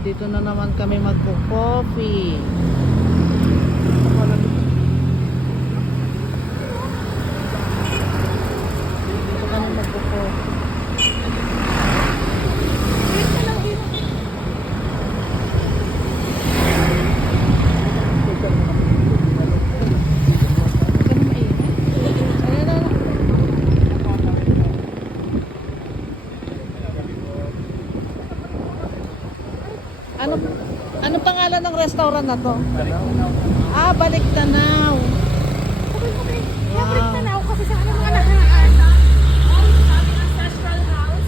dito na naman kami magko-coffee. Dito kami magko-coffee. Ano pangalan ng restaurant na to? Ah, Balik Tanaw. Balik Tanaw kasi sa ano mga nakaraan. Ancestral House.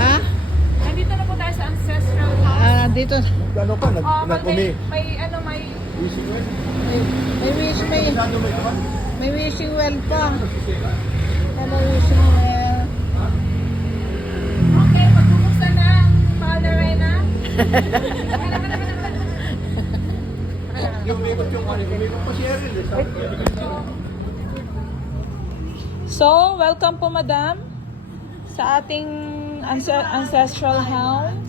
Ha? Nandito na po tayo sa Ancestral House. Ah, dito. Ano pa? Nag-umi. May May wishing well pa. Hello, wishing well. Okay, pagbubuksan na ang Palarena. Umikot pa si Erin. So, welcome po madam sa ating ancestral home.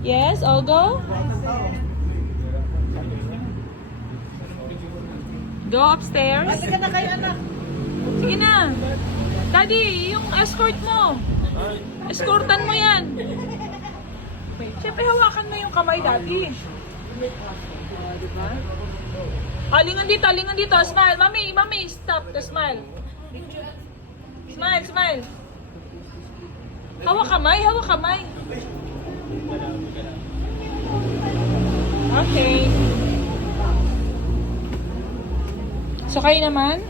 Yes, Olgo? Go upstairs. Sige na kayo, anak. Sige na. Daddy, yung escort mo. Escortan mo yan. Siyempre, hawakan mo yung kamay, Daddy. Lingon dito. Smile. Mami, stop the smile. Smile. Hawak kamay. Okay. So, kayo naman?